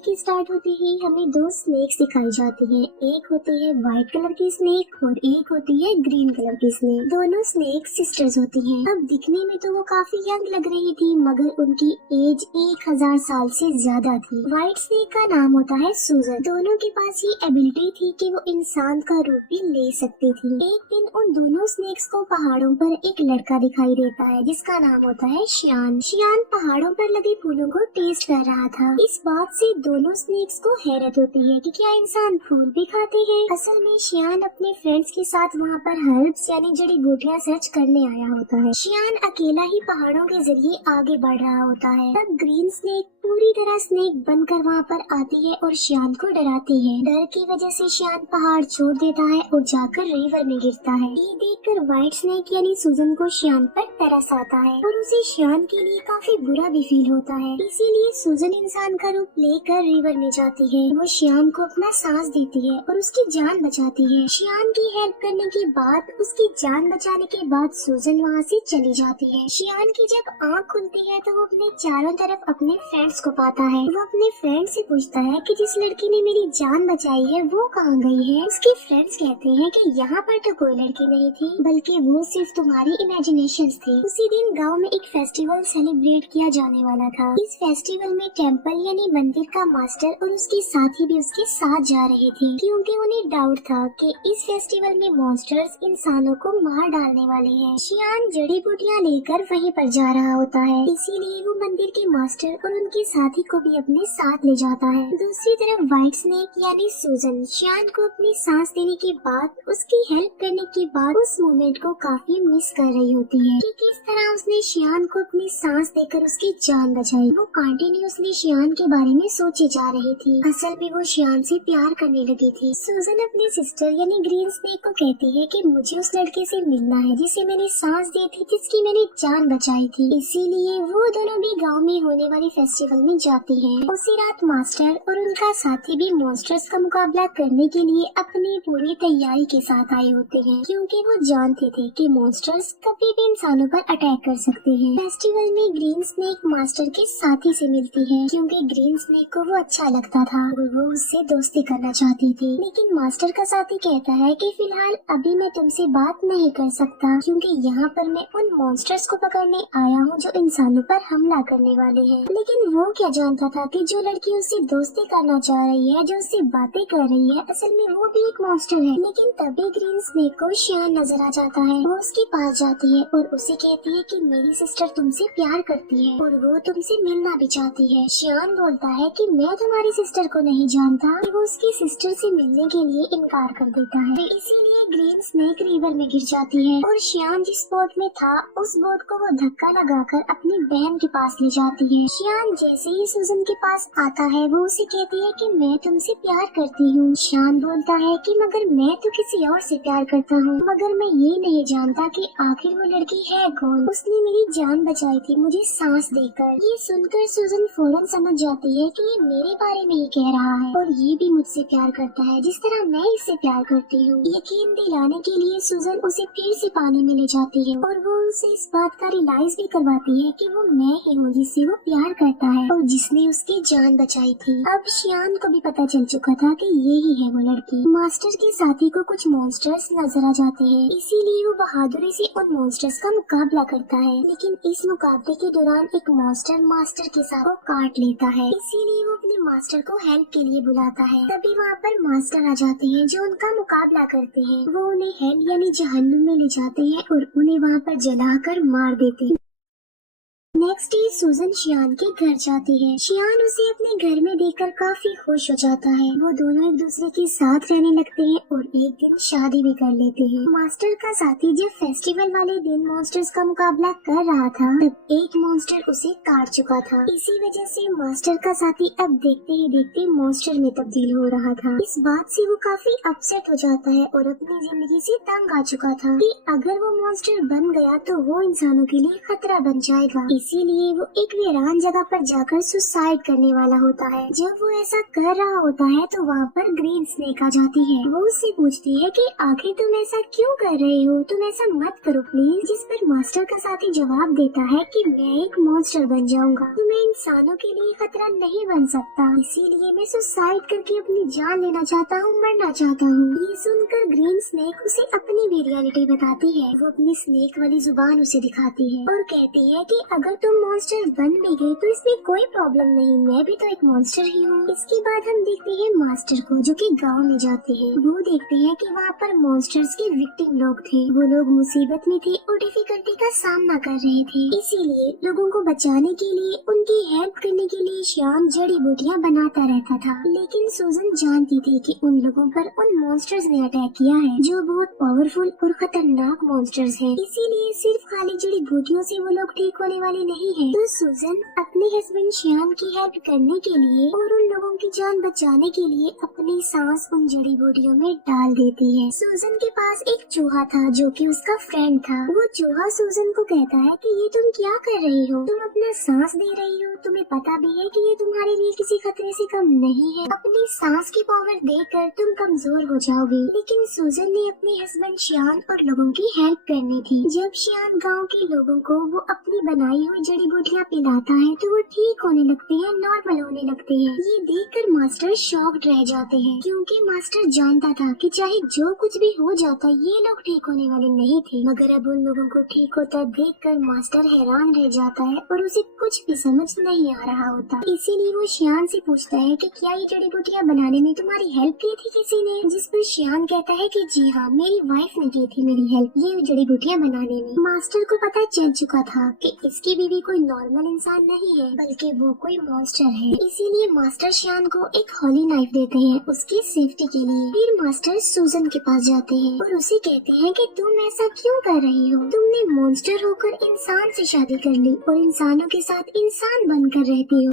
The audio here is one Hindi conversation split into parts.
की स्टार्ट होते ही हमें दो स्नेक्स दिखाई जाती हैं। एक होती है व्हाइट कलर की स्नेक और एक होती है ग्रीन कलर की स्नेक। दोनों स्नेक सिस्टर्स होती हैं। अब दिखने में तो वो काफी यंग लग रही थी, मगर उनकी एज 1000 साल से ज्यादा थी। व्हाइट स्नेक का नाम होता है सूजन। दोनों के पास ये एबिलिटी थी कि वो इंसान का रूप भी ले सकती थी। एक दिन उन दोनों स्नेक्स को पहाड़ों पर एक लड़का दिखाई देता है जिसका नाम होता है शियान। शियान पहाड़ों पर लगे फूलों को टेस्ट कर रहा था। इस बात से दोनों स्नेक्स को हैरत होती है कि क्या इंसान फूल भी खाते हैं। असल में शियान अपने फ्रेंड्स के साथ वहाँ पर हर्ब्स यानी जड़ी बूटियाँ सर्च करने आया होता है। शियान अकेला ही पहाड़ों के जरिए आगे बढ़ रहा होता है। तब ग्रीन स्नेक पूरी तरह स्नेक बनकर वहाँ पर आती है और शियान को डराती है। डर की वजह से शियान पहाड़ छोड़ देता है और जाकर रिवर में गिरता है। ये देखकर व्हाइट स्नेक यानी सूजन को शियान पर तरस आता है और उसे शियान के लिए काफी बुरा भी फील होता है। इसीलिए सूजन इंसान का रूप लेकर रिवर में जाती है। वो शियान को अपना सांस देती है और उसकी जान बचाती है। शियान की हेल्प करने के बाद, उसकी जान बचाने के बाद सूजन वहाँ से चली जाती है। शियान की जब आँख खुलती है तो वो अपने चारों तरफ अपने फ्रेंड्स को पाता है। वो अपने फ्रेंड से पूछता है कि जिस लड़की ने मेरी जान बचाई है वो कहाँ गई है। उसके फ्रेंड्स कहते हैं कि यहाँ पर तो कोई लड़की नहीं थी, बल्कि वो सिर्फ तुम्हारी इमेजिनेशंस थी। उसी दिन गांव में एक फेस्टिवल सेलिब्रेट किया जाने वाला था। इस फेस्टिवल में टेम्पल यानी मंदिर का मास्टर और उसके साथी भी उसके साथ जा रहे थे, क्योंकि उन्हें डाउट था कि इस फेस्टिवल में मॉन्स्टर्स इंसानों को मार डालने वाले हैं। शियान जड़ी बूटियाँ लेकर वहीं पर जा रहा होता है, इसीलिए वो मंदिर के मास्टर और उनके साथी को भी अपने साथ ले जाता है। दूसरी तरफ व्हाइट स्नेक यानी सूजन शियान को अपनी सांस देने के बाद, उसकी हेल्प करने के बाद उस मोमेंट को काफी मिस कर रही होती है कि किस तरह उसने शियान को अपनी सांस देकर उसकी जान बचाई। वो कंटिन्यूअसली शियान के बारे में सोचे जा रही थी। असल में वो शियान से प्यार करने लगी थी। सूजन अपनी सिस्टर यानी ग्रीन स्नेक को कहती है कि मुझे उस लड़के से मिलना है जिसे मैंने सांस दी थी, जिसकी मैंने जान बचाई थी। इसीलिए वो दोनों भी गाँव में होने वाली फेस्टिवल में जाती है। उसी रात मास्टर और उनका साथी भी मॉन्स्टर्स का मुकाबला करने के लिए अपनी पूरी तैयारी के साथ आए होते हैं, क्योंकि वो जानते थे कि मॉन्स्टर्स कभी भी इंसानों पर अटैक कर सकते हैं। फेस्टिवल में ग्रीन स्नेक मास्टर के साथी से मिलती है, क्योंकि ग्रीन स्नेक को वो अच्छा लगता था और वो उससे दोस्ती करना चाहती थी। लेकिन मास्टर का साथी कहता है कि फिलहाल अभी मैं तुमसे बात नहीं कर सकता, क्योंकि यहाँ पर मैं उन मॉन्स्टर्स को पकड़ने आया हूँ जो इंसानों पर हमला करने वाले हैं। लेकिन वो क्या जानता था कि जो लड़की उससे दोस्ती करना चाह रही है, जो उससे बातें कर रही है, असल में वो भी एक मॉन्स्टर है। लेकिन तभी ग्रीन स्नेक को शियान नजर आ जाता है। वो उसके पास जाती है और उसे कहती है कि मेरी सिस्टर तुमसे प्यार करती है और वो तुमसे मिलना भी चाहती है। शियान बोलता है कि मैं तुम्हारी सिस्टर को नहीं जानता। वो उसकी सिस्टर से मिलने के लिए इनकार कर देता है। इसीलिए ग्रीन स्नेक रिवर में गिर जाती है और शियान जिस बोट में था उस बोट को वो धक्का लगाकर अपनी बहन के पास ले जाती है। शियान जैसे ही सूजन के पास आता है वो उसे कहती है कि मैं तुमसे प्यार करती हूँ। शियान बोलता है कि मगर मैं तो किसी और से प्यार करता हूँ, मगर मैं ये नहीं जानता कि आखिर वो लड़की है कौन। उसने मेरी जान बचाई थी मुझे सांस देकर। ये सुनकर सूजन फौरन समझ जाती है कि ये मेरे बारे में ही कह रहा है और ये भी मुझसे प्यार करता है जिस तरह मैं इससे प्यार करती हूँ। यकीन दिलाने के लिए सूजन उसे फिर से पानी में ले जाती है और वो उसे इस बात का रियलाइज भी करवाती है कि वो मैं ही हूँ जिससे वो प्यार करता है और जिसने उसकी जान बचाई थी। अब शियान को भी पता चल चुका था कि ये ही है वो लड़की। मास्टर के साथी को कुछ मॉन्स्टर्स नजर आ जाते हैं, इसीलिए वो बहादुरी से उन मॉन्स्टर्स का मुकाबला करता है। लेकिन इस मुकाबले के दौरान एक मॉन्स्टर मास्टर के साथ को काट लेता है, इसीलिए वो अपने मास्टर को हेल्प के लिए बुलाता है। तभी वहाँ पर मास्टर आ जाते हैं जो उनका मुकाबला करते हैं। वो उन्हें हेल यानी जहन्नुम में ले जाते हैं और उन्हें वहाँ पर जलाकर मार देते हैं। नेक्स्ट डे सूजन शियान के घर जाती है। शियान उसे अपने घर में देखकर काफी खुश हो जाता है। वो दोनों एक दूसरे के साथ रहने लगते हैं और एक दिन शादी भी कर लेते हैं। मास्टर का साथी जब फेस्टिवल वाले दिन मॉन्स्टर्स का मुकाबला कर रहा था तब एक मॉन्स्टर उसे काट चुका था। इसी वजह से मास्टर का साथी अब देखते ही देखते मॉन्स्टर में तब्दील हो रहा था। इस बात से वो काफी अपसेट हो जाता है और अपनी जिंदगी से तंग आ चुका था कि अगर वो मॉन्स्टर बन गया तो वो इंसानों के लिए खतरा बन जाएगा। इसीलिए वो एक वीरान जगह पर जाकर सुसाइड करने वाला होता है। जब वो ऐसा कर रहा होता है तो वहाँ पर ग्रीन स्नेक आ जाती है। वो उससे पूछती है कि आखिर तुम ऐसा क्यों कर रहे हो, तुम ऐसा मत करो प्लीज। जिस पर मास्टर का साथी जवाब देता है कि मैं एक मॉन्स्टर बन जाऊंगा, तो मैं इंसानों के लिए खतरा नहीं बन सकता, इसीलिए मैं सुसाइड करके अपनी जान लेना चाहता हूँ, मरना चाहता हूँ। ये सुनकर ग्रीन स्नेक उसे अपनी भी रियलिटी बताती है। वो अपनी स्नेक वाली जुबान उसे दिखाती है और कहती है कि अगर तुम मॉन्स्टर बन भी गए तो इसमें कोई प्रॉब्लम नहीं, मैं भी तो एक मॉन्स्टर ही हूँ। इसके बाद हम देखते हैं मास्टर को जो कि गांव में जाते हैं। वो देखते हैं कि वहाँ पर मॉन्स्टर्स के विक्टिम लोग थे। वो लोग मुसीबत में थे और डिफिकल्टी का सामना कर रहे थे, इसीलिए लोगों को बचाने के लिए, उनकी हेल्प करने के लिए श्याम जड़ी बूटियाँ बनाता रहता था। लेकिन सूजन जानती थी कि उन लोगों पर उन मॉन्स्टर्स ने अटैक किया है जो बहुत पावरफुल और खतरनाक मॉन्स्टर्स हैं। इसीलिए सिर्फ खाली जड़ी बूटियों से वो लोग ठीक होने वाले नहीं हैं। तो सूजन अपने हस्बैंड श्याम की हेल्प करने के लिए और उन लोगों की जान बचाने के लिए अपनी सांस उन जड़ी बूटियों में डाल देती है। सूजन के पास एक चूहा था जो कि उसका फ्रेंड था। वो चूहा सूजन को कहता है कि ये तुम क्या कर रही हो, तुम अपना सांस दे रही हो, तुम्हें पता भी है कि ये तुम्हारे लिए किसी खतरे से कम नहीं है, अपनी सांस की पावर देकर तुम कमजोर हो जाओगे। लेकिन सूजन ने अपने हस्बैंड श्याम और लोगों की हेल्प करनी थी। जब श्याम गाँव के लोगों को वो अपनी बनाई हुई जड़ी बूटियाँ पिलाता है तो वो ठीक होने लगते हैं, नॉर्मल होने लगते हैं। ये देखकर मास्टर शॉक्ड रह जाते हैं क्योंकि मास्टर जानता था कि चाहे जो कुछ भी हो जाता ये लोग ठीक होने वाले नहीं थे। मगर अब उन लोगों को ठीक होता देखकर मास्टर हैरान रह जाता है और उसे कुछ भी समझ नहीं आ रहा होता। इसीलिए वो श्याम से पूछता है कि क्या ये जड़ी बूटियाँ बनाने में तुम्हारी हेल्प की थी किसी ने? जिस पर श्याम कहता है कि जी हाँ, मेरी वाइफ ने की थी मेरी हेल्प ये जड़ी बूटियाँ बनाने में। मास्टर को पता चल चुका था कि इसकी बीवी कोई नॉर्मल इंसान नहीं है बल्कि वो कोई मॉन्स्टर है। इसीलिए मास्टर श्याम को एक हॉली नाइफ देते हैं उसकी सेफ्टी के लिए। फिर मास्टर सूजन के पास जाते हैं और उसे कहते हैं कि तुम ऐसा क्यों कर रही हो, तुमने मॉन्स्टर होकर इंसान से शादी कर ली और इंसानों के साथ इंसान बनकर रहती हो।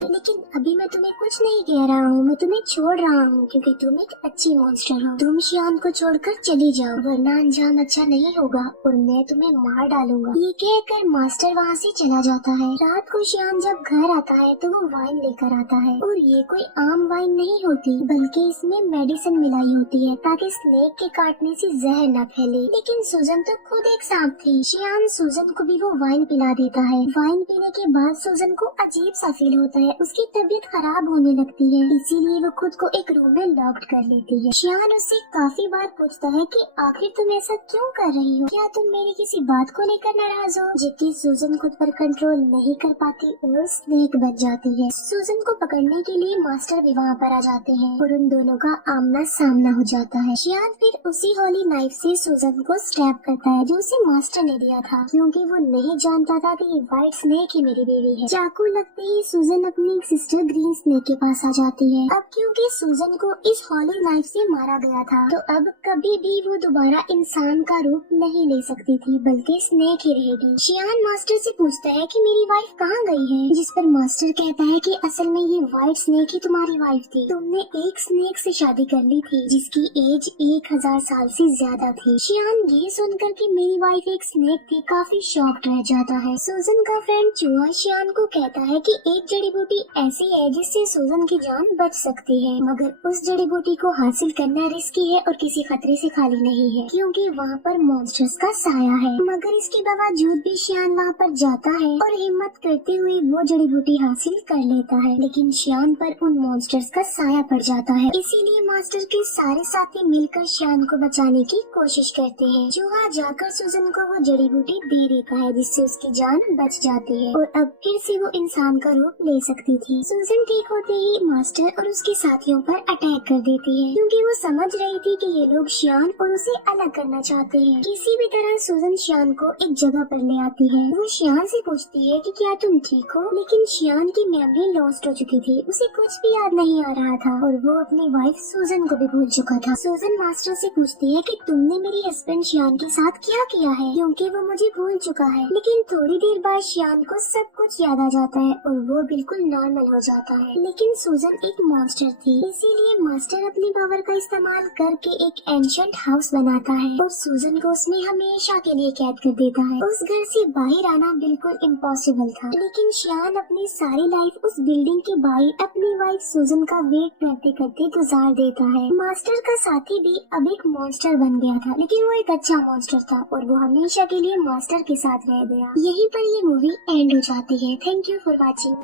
लेकिन अभी मैं तुम्हें कुछ नहीं कह रहा हूँ, मैं तुम्हें छोड़ रहा हूँ क्योंकि तुम एक अच्छी मॉन्स्टर हो। तुम श्याम को छोड़कर चली जाओ वरना अंजाम अच्छा नहीं होगा और मैं तुम्हें मार डालूंगा। ये कहकर मास्टर वहाँ से चला जाता है। रात को श्याम जब घर आता है तो वो वाइन लेकर आता है और ये कोई आम वाइन नहीं होती बल्कि इसमें मेडिसिन मिलाई होती है ताकि स्नेक के काटने से जहर न फैले। लेकिन सूजन तो खुद एक सांप थी। श्याम सूजन को भी वो वाइन पिला देता है। वाइन पीने के बाद सूजन को अजीब सा फील होता है, उसकी तबीयत खराब होने लगती है, इसीलिए वो खुद को एक रूम में लॉक्ड कर लेती है। श्याम उससे काफी बार पूछता है कि आखिर तुम ऐसा क्यों कर रही हो, क्या तुम मेरी किसी बात को लेकर नाराज हो? जबकि सूजन खुद पर कंट्रोल नहीं कर पाती और स्नेक बन जाती है। सूजन को पकड़ने के लिए मास्टर भी वहाँ पर आ जाते हैं और उन दोनों का आमना सामना हो जाता है। श्याम फिर उसी हॉली नाइफ से सूजन को स्टैब करता है जो उसे मास्टर ने दिया था क्योंकि वो नहीं जानता था कि ये व्हाइट स्नेक ही मेरी बीवी है। चाकू लगते ही सूजन अपनी सिस्टर ग्रीन स्नेक के पास आ जाती है। अब क्योंकि सूजन को इस हॉली नाइफ से मारा गया था तो अब कभी भी वो दोबारा इंसान का रूप नहीं ले सकती थी बल्कि स्नेक ही रहेगी। श्याम मास्टर से पूछता है कि मेरी वाइफ कहाँ गई है, जिस पर मास्टर कहता है कि असल में ये व्हाइट स्नेक ही तुम्हारी वाइफ थी, तुमने एक स्नेक से शादी कर ली थी जिसकी एज 1000 साल से ज्यादा थी। श्याम ये सुनकर कि मेरी वाइफ एक स्नेक थी काफी शॉक्ड रह जाता है। सूजन का फ्रेंड चूहा श्याम को कहता है कि एक जड़ी बूटी ऐसी है जिससे सूजन की जान बच सकती है मगर उस जड़ी बूटी को हासिल करना रिस्की है और किसी खतरे से खाली नहीं है क्योंकि वहाँ पर मॉन्स्टर्स का साया है। मगर इसके बावजूद भी श्याम वहाँ पर जाता है और हिम्मत करते हुए वो जड़ी बूटी हासिल कर लेता है लेकिन श्याम पर उन मॉन्स्टर्स का साया पड़ जाता है। इसीलिए मास्टर के सारे साथी मिलकर श्याम को बचाने की कोशिश करते हैं। चूहा जाकर सूजन को वो जड़ी बूटी दे देता है जिससे उसकी जान बच जाती है और अब फिर से वो इंसान का रूप ले सकती थी। सूजन ठीक होते ही मास्टर और उसके साथियों पर अटैक कर देती है क्योंकि वो समझ रही थी कि ये लोग श्याम और उसे अलग करना चाहते हैं। किसी भी तरह सूजन श्याम को एक जगह पर ले आती है। वो श्याम से पूछती है कि क्या तुम ठीक हो, लेकिन श्याम की मेमोरी लॉस्ट हो चुकी थी, उसे कुछ भी याद नहीं आ रहा था और वो अपनी वाइफ सूजन को भी भूल चुका था। सूजन मास्टर से पूछती है कि तुमने मेरे हस्बैंड श्याम के साथ क्या किया है क्योंकि वो मुझे भूल चुका है। लेकिन थोड़ी देर बाद श्याम को सब कुछ याद आ जाता है और वो बिल्कुल बिल्कुल नॉर्मल हो जाता है। लेकिन सूजन एक मॉन्स्टर थी, इसीलिए मास्टर अपनी पावर का इस्तेमाल करके एक एंशिएंट हाउस बनाता है और सूजन को उसमें हमेशा के लिए कैद कर देता है। उस घर से बाहर आना बिल्कुल इम्पॉसिबल था, लेकिन शियान अपनी सारी लाइफ उस बिल्डिंग के बाहर अपनी वाइफ सूजन का वेट करते करते गुजार देता है। मास्टर का साथी भी अब एक मॉन्स्टर बन गया था, लेकिन वो एक अच्छा मॉन्स्टर था और वो हमेशा के लिए मास्टर के साथ रह गया। यहीं पर ये मूवी एंड हो जाती है। Thank you for watching.